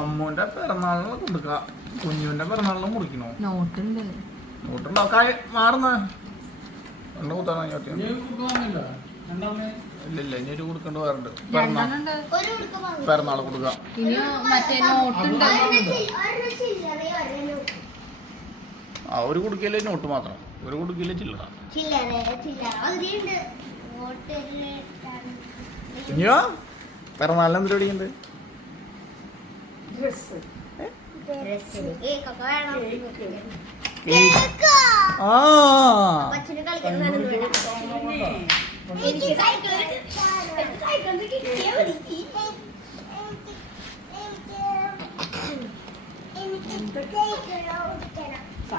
അമ്മൂന്റെ പിറന്നാളിന് കൊടുക്ക, കുഞ്ഞുവിന്റെ പിറന്നാളിന് മുറിക്കണോ? നോട്ടുണ്ടോ? മാറുന്ന ഇല്ല, ഇനി ഒരു കൊടുക്കേണ്ട വേറുണ്ട്. പിറന്നാള് കൊടുക്ക. ആ ഒരു കുടുക്കയിലെ നോട്ട് മാത്രം, ഒരു കുടുക്കയിലെ ചില്ലറ. കുഞ്ഞോ പിറന്നാളിന് എന്തിനാ പഠിക്കുന്നത്?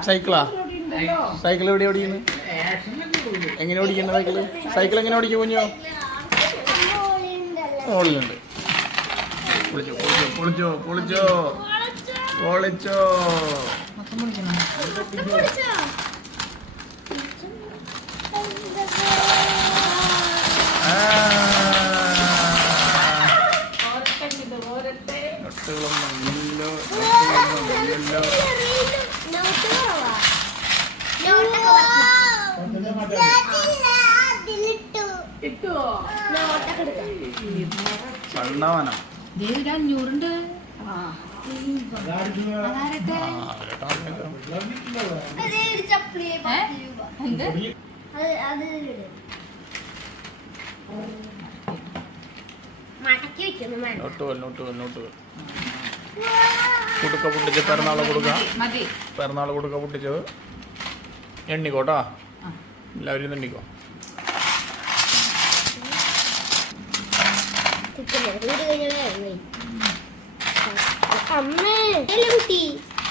സൈക്കിളാ? സൈക്കിൾ എവിടെ ഓടിക്കുന്നത്? എങ്ങനെ ഓടിക്കണ്ട സൈക്കിള്? സൈക്കിൾ എങ്ങനെ ഓടിക്കും കുഞ്ഞോ? മുകളിലുണ്ട്. പൊളിച്ചോ പൊളിച്ചോ പൊളിച്ചോ പൊളിച്ചോ. പണ്ടാവന 500 കുടുക്ക പൊട്ടിച്ച് പിറന്നാള് കൊടുക്ക, പിറന്നാള് കൊടുക്ക പൊട്ടിച്ചത് എണ്ണിക്കോട്ടാ, എല്ലാവരും എണ്ണിക്കോ.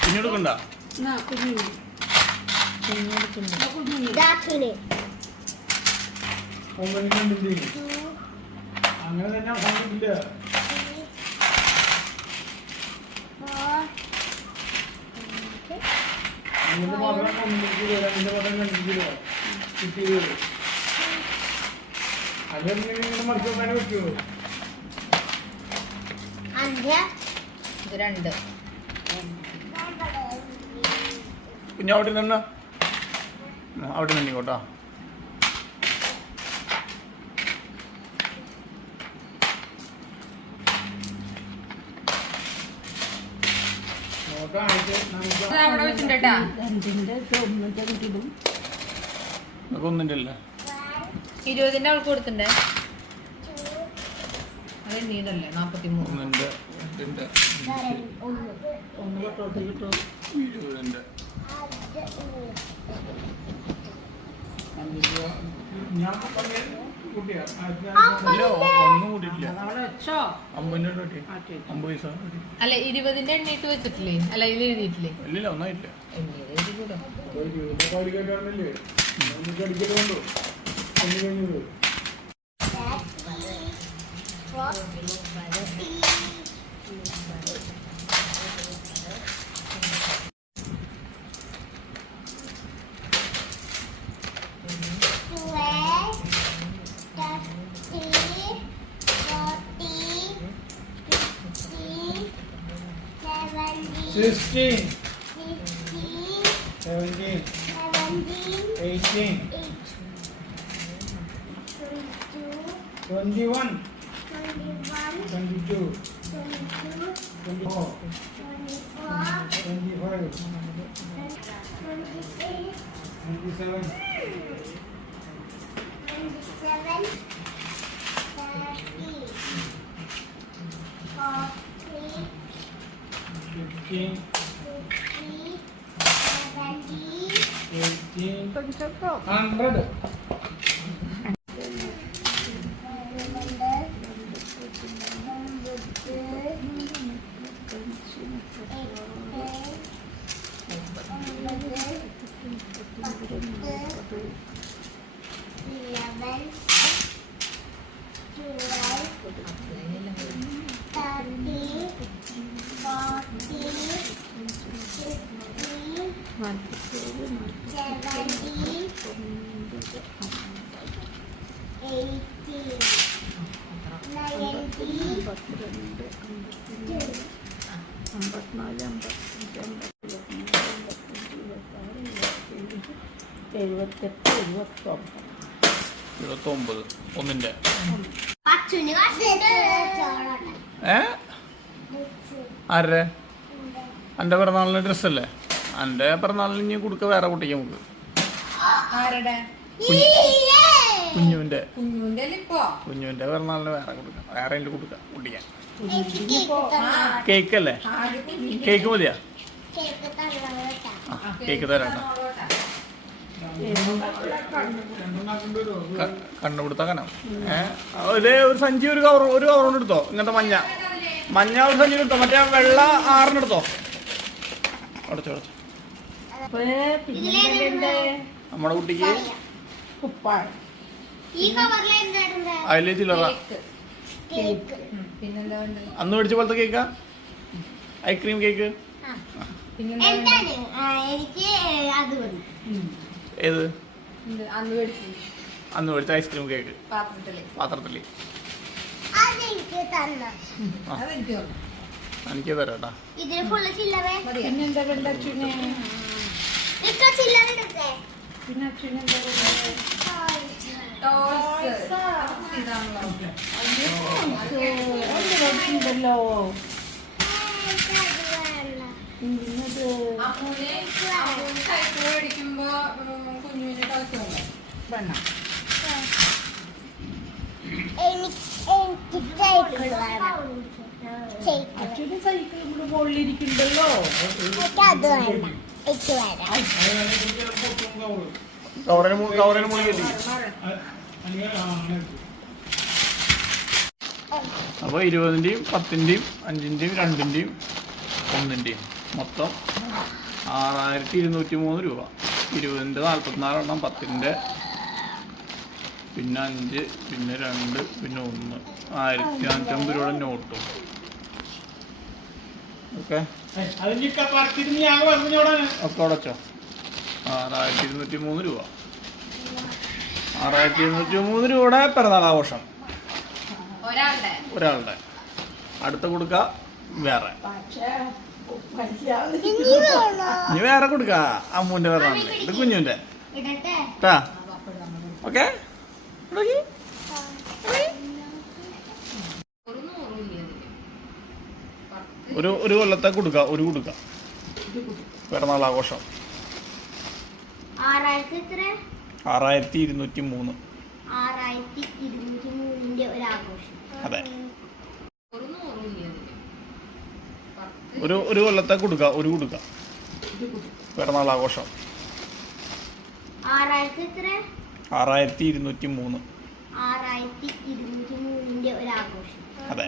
കുഞ്ഞെടുക്കണ്ട അങ്ങനെ തന്നെ സംഭവിക്കില്ല. കുഞ്ഞ അവിടെ നിന്ന അവിടെ നിന്നിക്കോട്ടാ. ഒന്നിന്റെ 20 അവൾക്ക് കൊടുത്തിണ്ടേ. അത് നീതല്ലേ 43. അല്ല 20 എണ്ണീട്ട് വെച്ചിട്ടില്ലേ? അല്ല ഇത് എഴുതിയിട്ടില്ലേ? ഇല്ല, ഒന്നായിട്ടില്ല. Sixteen, 17, 18, 21, 22, 24, 25, 27, 15, 18, 100. ഒന്നിന്റെ ആരുടെ എൻ്റെ പിറന്നാളിന് ഡ്രസ്സല്ലേ? എൻ്റെ പിറന്നാളിന് ഇനി കൊടുക്ക വേറെ കുട്ടിക്ക് നമുക്ക്. ആരുടെ? കുഞ്ഞുവിൻ്റെ കുഞ്ഞുവിന്റെ പിറന്നാളിന് വേറെ കൊടുക്കാം. വേറെ എൻ്റെ കൊടുക്കാം കുട്ടിക്കാൻ. കേക്ക് അല്ലേ? കേക്ക് മതിയാ? കേക്ക് തരാട്ടോ. കണ്ടുപിടുത്ത കനം. ഇത് ഒരു സഞ്ചി ഒരു കവർ കൊണ്ട് എടുത്തോ. ഇങ്ങനത്തെ മഞ്ഞ ഒരു സഞ്ചി എടുത്തോ. മറ്റേ വെള്ള 6 എടുത്തോ. അടച്ചോ. നമ്മുടെ കുട്ടിക്ക് അതില് ചില്ലറ അന്ന് മേടിച്ച പോലത്തെ കേക്കാ? Ice cream cake. ഏത്? അന്ന് മേടിച്ച ഐസ്ക്രീം കേക്ക് പാത്രത്തില്. എനിക്ക് തരാട്ടാ. പൊള്ളിരിക്കണ്ടല്ലോ. കവറിന് മുകളിൽ കെട്ടി. അപ്പോൾ 20-ന്റെയും 10-ന്റെയും 5-ന്റെയും 2-ന്റെയും 1-ന്റെയും മൊത്തം 6203 രൂപ. 20-ന്റെ 44 എണ്ണം, 10-ന്റെ പിന്നെ 5 പിന്നെ 2 പിന്നെ 1 1550 രൂപയുടെ നോട്ടും. ഓക്കെ ഒക്കെ അടച്ചോ. 6203 രൂപ. 6203 രൂപയുടെ പിറന്നാളാഘോഷം ഒരാളുടെ. അടുത്ത കൊടുക്ക വേറെ. ഇനി വേറെ കൊടുക്ക. അമ്മൂന്റെ പിറന്നാളിന്റെ. ഇത് കുഞ്ഞുന്റെ കേട്ടാ. ഓക്കെ ഒരു കൊല്ലത്തെ കൊടുക്ക. ഒരു കൊടുക്ക പിറന്നാളാഘോഷം 6203. അതെ. ഒരു കൊല്ലത്തെ കൊടുക്ക. ഒരു കൊടുക്ക പിറന്നാളാഘോഷം 6203. അതെ.